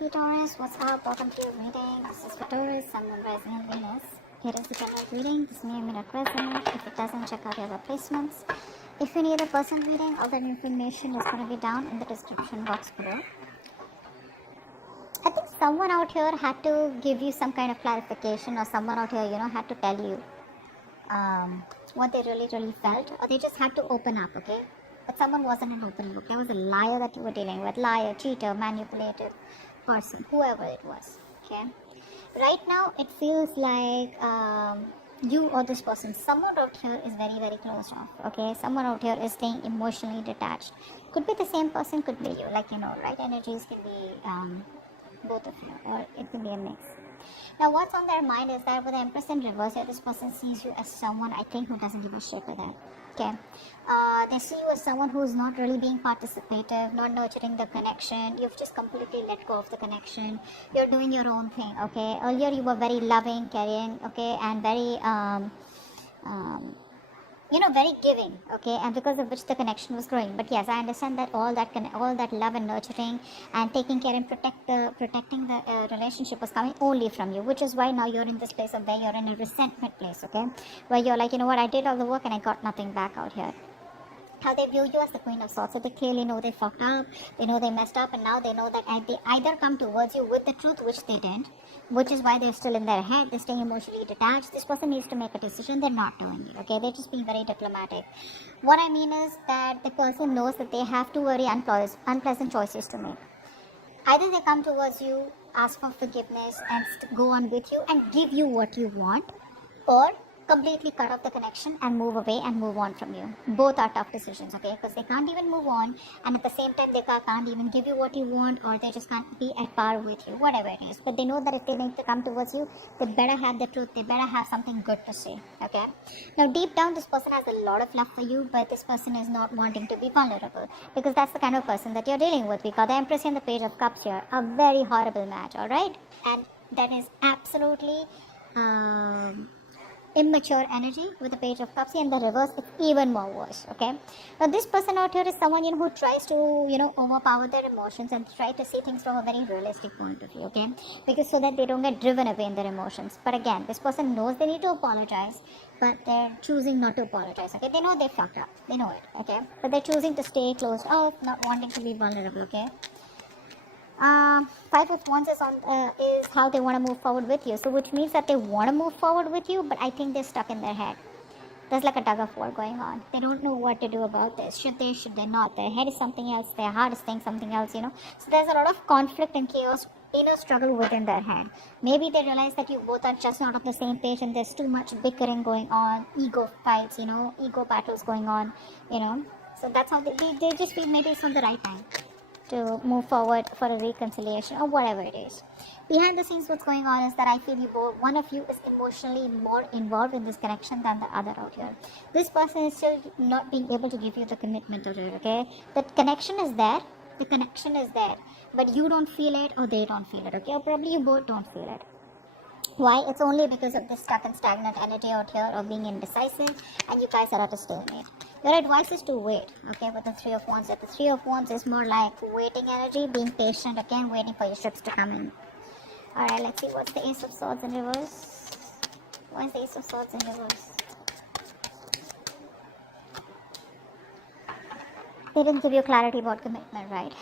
Hey Taurus, what's up? Welcome to your reading. This is for Taurus, Sun, Moon, Rising, and Venus. Here is the general reading. This may or may not resonate. If it doesn't, check out your other placements. If you need a personal reading, all that information is going to be down in the description box below. I think someone out here had to give you some kind of clarification, or someone out here, had to tell you what they really felt, or they just had to open up, okay? But someone wasn't an open book. There was a liar that you were dealing with. Liar, cheater, manipulative person, whoever it was, okay? Right now, it feels like you or this person, someone out here is very closed off, okay? Someone out here is staying emotionally detached. Could be the same person, could be you, right? Energies can be both of you, or it can be a mix. Now, what's on their mind is that with the Empress in reverse here, this person sees you as someone, I think, who doesn't give a shit with that. Okay, they see you as someone who's not really being participative, not nurturing the connection. You've just completely let go of the connection. You're doing your own thing. Okay, earlier you were very loving, caring, okay, and very very giving, okay, and because of which the connection was growing. But yes, I understand that all that love and nurturing and taking care and protecting the relationship was coming only from you, which is why now you're in this place of where you're in a resentment place, okay, where you're like, you know what, I did all the work and I got nothing back out here. How they view you as the Queen of Swords. So they clearly know they fucked up, they know they messed up, and now they know that they either come towards you with the truth, which they didn't, which is why they're still in their head, they're staying emotionally detached. This person needs to make a decision, they're not doing it, okay? They're just being very diplomatic. What I mean is that the person knows that they have two very unpleasant choices to make. Either they come towards you, ask for forgiveness, and go on with you and give you what you want, or completely cut off the connection and move away and move on from you. Both are tough decisions, okay? Because they can't even move on, and at the same time they can't even give you what you want, or they just can't be at par with you, whatever it is. But they know that if they make to come towards you, they better have the truth, they better have something good to say, okay? Now deep down, this person has a lot of love for you, but this person is not wanting to be vulnerable, because that's the kind of person that you're dealing with. We got the Empress and the Page of Cups here, a very horrible match, alright? And that is absolutely immature energy with the Page of Cups, and the reverse, it's even more worse, okay? Now this person out here is someone, who tries to, overpower their emotions and try to see things from a very realistic point of view, okay? Because so that they don't get driven away in their emotions. But again, this person knows they need to apologize, but they're choosing not to apologize, okay? They know they fucked up, they know it, okay? But they're choosing to stay closed off, not wanting to be vulnerable, okay? Five of Wands is how they want to move forward with you. So which means that they want to move forward with you, but I think they're stuck in their head. There's like a tug of war going on. They don't know what to do about this. Should they not? Their head is something else, their heart is saying something else, So there's a lot of conflict and chaos, inner struggle within their head. Maybe they realize that you both are just not on the same page, and there's too much bickering going on, ego fights, ego battles going on, So that's how they just feel maybe it's not the right time to move forward for a reconciliation or whatever it is. Behind the scenes, what's going on is that I feel one of you is emotionally more involved in this connection than the other out here. This person is still not being able to give you the commitment out here, okay? The connection is there, but you don't feel it, or they don't feel it, okay? Or probably you both don't feel it. Why? It's only because of this stuck and stagnant energy out here, or being indecisive, and you guys are at a stalemate. Your advice is to wait, okay, with the Three of Wands. The Three of Wands is more like waiting energy, being patient, again, waiting for your ships to come in. Alright, let's see what's the Ace of Swords in reverse. Why is the Ace of Swords in reverse? They didn't give you clarity about commitment, right?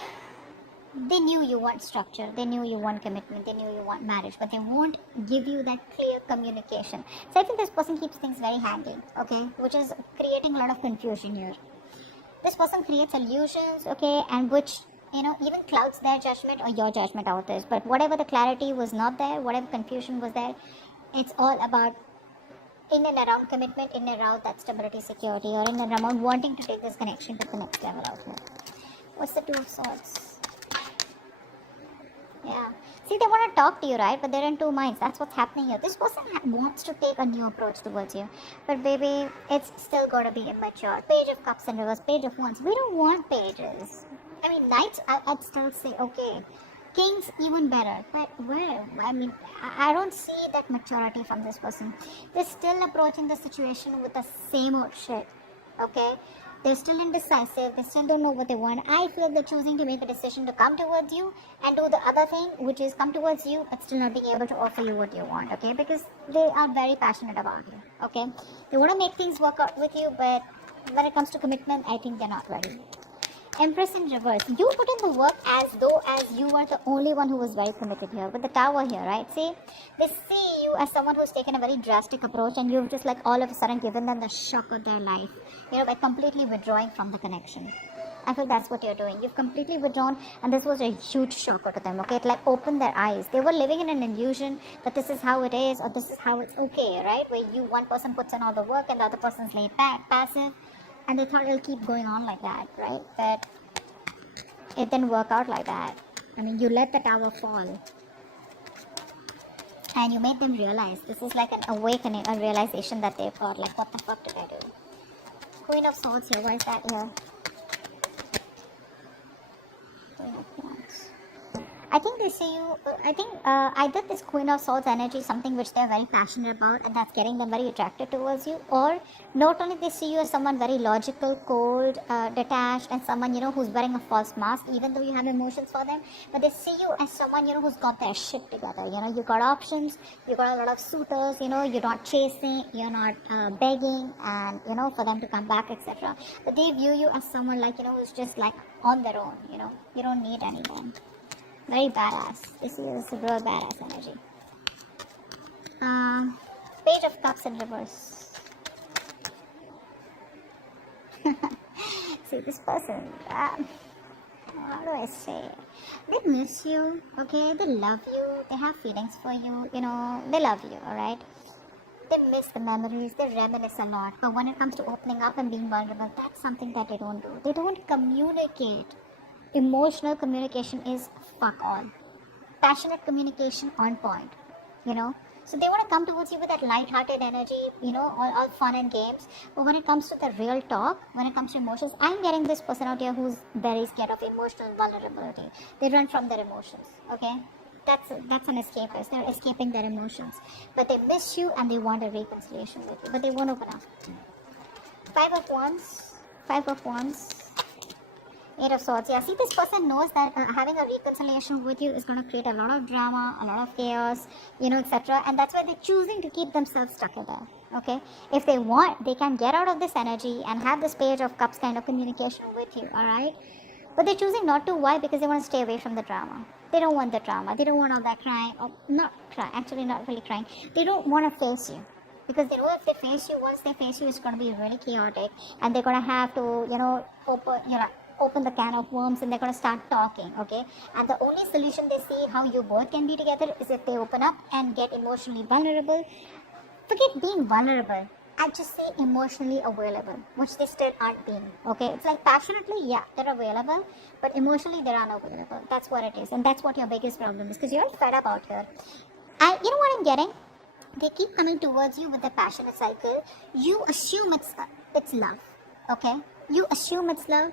They knew you want structure, they knew you want commitment, they knew you want marriage, but they won't give you that clear communication. So I think this person keeps things very handy, okay, which is creating a lot of confusion here. This person creates illusions, okay, and which, even clouds their judgment or your judgment out there. But whatever the clarity was not there, whatever confusion was there, it's all about in and around commitment, in and around that stability, security, or in and around wanting to take this connection to the next level out here. What's the Two of Swords? Yeah. See, they want to talk to you, right? But they're in two minds. That's what's happening here. This person wants to take a new approach towards you. But baby, it's still got to be immature. Page of Cups in reverse, Page of Wands. We don't want pages. I mean, Knights, I'd still say, okay. Kings, even better. But where? I mean, I don't see that maturity from this person. They're still approaching the situation with the same old shit. Okay? They're still indecisive. They still don't know what they want. I feel they're choosing to make a decision to come towards you and do the other thing, which is come towards you but still not being able to offer you what you want, okay? Because they are very passionate about you, okay? They want to make things work out with you, but when it comes to commitment, I think they're not ready. Empress in reverse. You put in the work as though as you are the only one who was very committed here. With the Tower here, right? See, they see you as someone who's taken a very drastic approach, and you've just like all of a sudden given them the shock of their life, you know, by completely withdrawing from the connection. I feel that's what you're doing. You've completely withdrawn, and this was a huge shocker to them, okay? It like opened their eyes. They were living in an illusion that this is how it is, or this is how it's okay, right? Where one person puts in all the work and the other person's laid back, passive. And they thought it'll keep going on like that, right? But it didn't work out like that. I mean, you let the Tower fall. And you made them realize. This is like an awakening, a realization that they've got. Like, what the fuck did I do? Queen of Swords here. Why is that here? Queen of Wands. I think they see you, I think either this Queen of Swords energy is something which they're very passionate about and that's getting them very attracted towards you, or not only they see you as someone very logical, cold, detached, and someone, you know, who's wearing a false mask even though you have emotions for them, but they see you as someone, you know, who's got their shit together. You know, you got options, you got a lot of suitors, you know, you're not chasing, you're not begging, and, you know, for them to come back, etc. But they view you as someone like, you know, who's just like on their own, you know, you don't need anyone. Very badass. This is a real badass energy. Page of Cups in reverse. See, this person, how do I say it? They miss you, okay? They love you. They have feelings for you. You know, they love you, alright? They miss the memories. They reminisce a lot. But when it comes to opening up and being vulnerable, that's something that they don't do. They don't communicate. Emotional communication is fuck all. Passionate communication on point, you know. So they want to come towards you with that light-hearted energy, you know, all fun and games. But when it comes to the real talk, when it comes to emotions, I'm getting this person out here who's very scared of emotional vulnerability. They run from their emotions, okay? That's an escapist. They're escaping their emotions. But they miss you and they want a reconciliation with you. But they won't open up. Five of Wands. Eight of Swords. Yeah, see, this person knows that having a reconciliation with you is going to create a lot of drama, a lot of chaos, you know, etc. And that's why they're choosing to keep themselves stuck in there, okay? If they want, they can get out of this energy and have this Page of Cups kind of communication with you, alright? But they're choosing not to. Why? Because they want to stay away from the drama. They don't want the drama. They don't want all that crying. Or not crying, actually not really crying. They don't want to face you. Because they know if they face you, once they face you, it's going to be really chaotic. And they're going to have to, you know, open the can of worms and they're going to start talking, okay? And the only solution they see how you both can be together is if they open up and get emotionally vulnerable. Forget being vulnerable. I just say emotionally available, which they still aren't being, okay? It's like passionately, yeah, they're available, but emotionally they're unavailable. That's what it is. And that's what your biggest problem is, because you're fed up out here. And you know what I'm getting? They keep coming towards you with the passionate cycle. You assume it's love, okay? You assume it's love,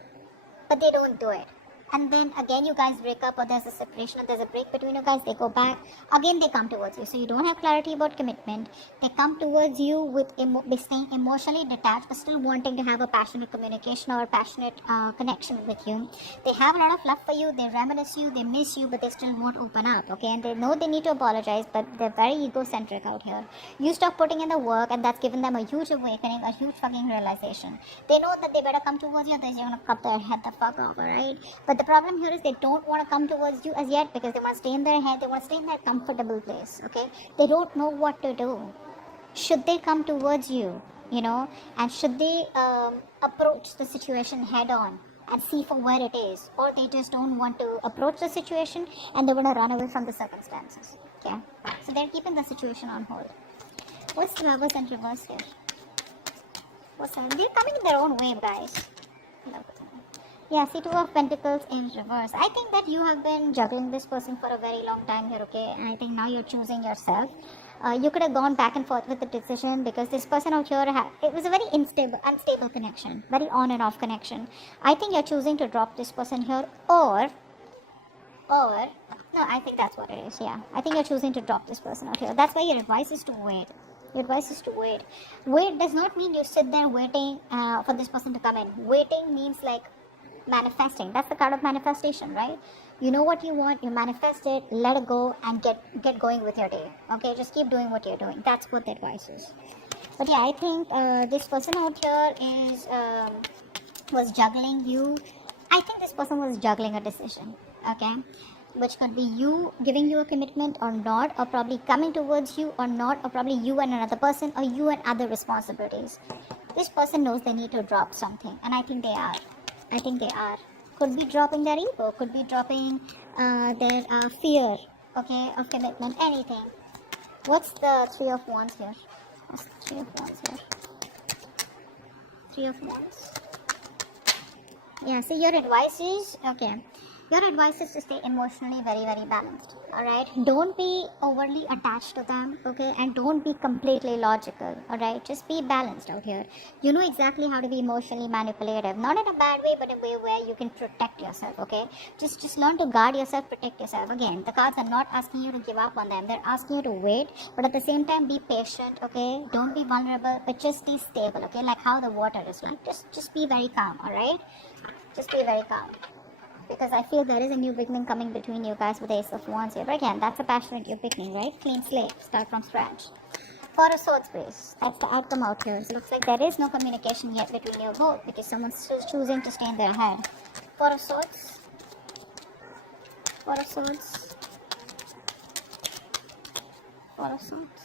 but they don't do it. And then again you guys break up, or there's a separation, or there's a break between you guys, they go back, again they come towards you. So you don't have clarity about commitment. They come towards you with staying emotionally detached, but still wanting to have a passionate communication or a passionate connection with you. They have a lot of love for you, they reminisce you, they miss you, but they still won't open up, okay? And they know they need to apologize, but they're very egocentric out here. You stop putting in the work, and that's given them a huge awakening, a huge fucking realization. They know that they better come towards you, they're gonna cut their head the fuck off, alright? But the problem here is they don't want to come towards you as yet, because they want to stay in their head, they want to stay in their comfortable place, okay? They don't know what to do. Should they come towards you, you know, and should they approach the situation head on and see for where it is, or they just don't want to approach the situation and they want to run away from the circumstances, okay? So they're keeping the situation on hold. What's the Lovers in reverse here? What's that? They're coming in their own way, guys. Yeah, see, Two of Pentacles in reverse. I think that you have been juggling this person for a very long time here, okay? And I think now you're choosing yourself. You could have gone back and forth with the decision, because this person out here, it was a very unstable connection, very on and off connection. I think you're choosing to drop this person here, or, no, I think that's what it is, yeah. I think you're choosing to drop this person out here. That's why your advice is to wait. Your advice is to wait. Wait does not mean you sit there waiting for this person to come in. Waiting means like manifesting. That's the card of manifestation, right? You know what you want, you manifest it, let it go, and get going with your day. Okay, just keep doing what you're doing. That's what the advice is. But yeah, I think this person out here is was juggling you. I think this person was juggling a decision. Okay, which could be you giving you a commitment or not, or probably coming towards you or not, or probably you and another person, or you and other responsibilities. This person knows they need to drop something, and I think they are. I think they are. Could be dropping their ego, could be dropping their fear, okay, of commitment, anything. What's the Three of Wands here? What's the Three of Wands here? Three of Wands. Yeah, so your advice is, okay, your advice is to stay emotionally very, very balanced. Alright, don't be overly attached to them, okay, and don't be completely logical. Alright, just be balanced out here. You know exactly how to be emotionally manipulative, not in a bad way, but a way where you can protect yourself. Okay, just learn to guard yourself, protect yourself. Again, the cards are not asking you to give up on them, they're asking you to wait, but at the same time be patient. Okay, don't be vulnerable, but just be stable. Okay, like how the water is, like just be very calm. Alright, just be very calm, because I feel there is a new beginning coming between you guys with the Ace of Wands here. But again, that's a passionate new beginning, right? Clean slate, start from scratch. Four of Swords, please. That's the outcome out here. So looks like there is no communication yet between you both, because someone's still choosing to stay in their head. Four of Swords. Four of Swords. Four of Swords.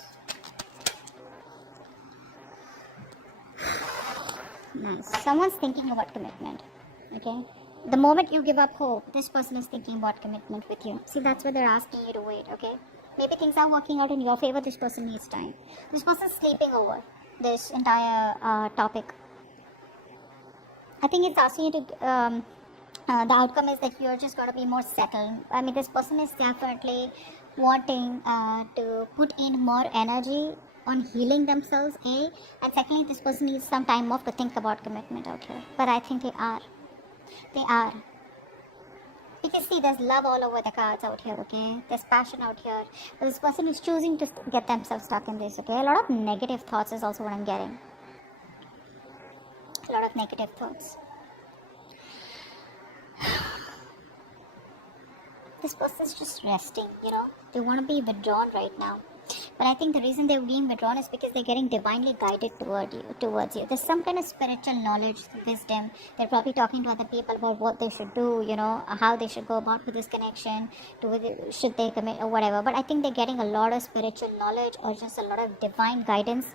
Nice. Someone's thinking about commitment. Okay. The moment you give up hope, this person is thinking about commitment with you. See, that's why they're asking you to wait, okay? Maybe things are working out in your favor, this person needs time. This person's sleeping over this entire topic. I think it's asking you to, the outcome is that you're just going to be more settled. I mean, this person is definitely wanting to put in more energy on healing themselves, A. And secondly, this person needs some time off to think about commitment out here. But I think they are. They are. Because see, there's love all over the cards out here, okay? There's passion out here. But this person is choosing to get themselves stuck in this, okay? A lot of negative thoughts is also what I'm getting. A lot of negative thoughts. This person's just resting, you know? They want to be withdrawn right now. But I think the reason they're being withdrawn is because they're getting divinely guided towards you. There's some kind of spiritual knowledge, wisdom. They're probably talking to other people about what they should do, you know, how they should go about with this connection, to whether should they commit or whatever. But I think they're getting a lot of spiritual knowledge or just a lot of divine guidance,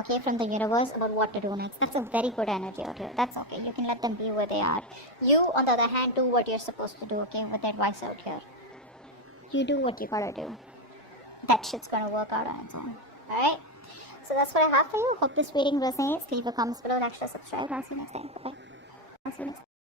okay, from the universe about what to do next. That's a very good energy out here. That's okay. You can let them be where they are. You, on the other hand, do what you're supposed to do, okay, with the advice out here. You do what you gotta do. That shit's gonna work out on its own. Alright? So that's what I have for you. Hope this reading resonates. Leave a comment below, like, share, subscribe. I'll see you next time. Bye. I'll see you next time.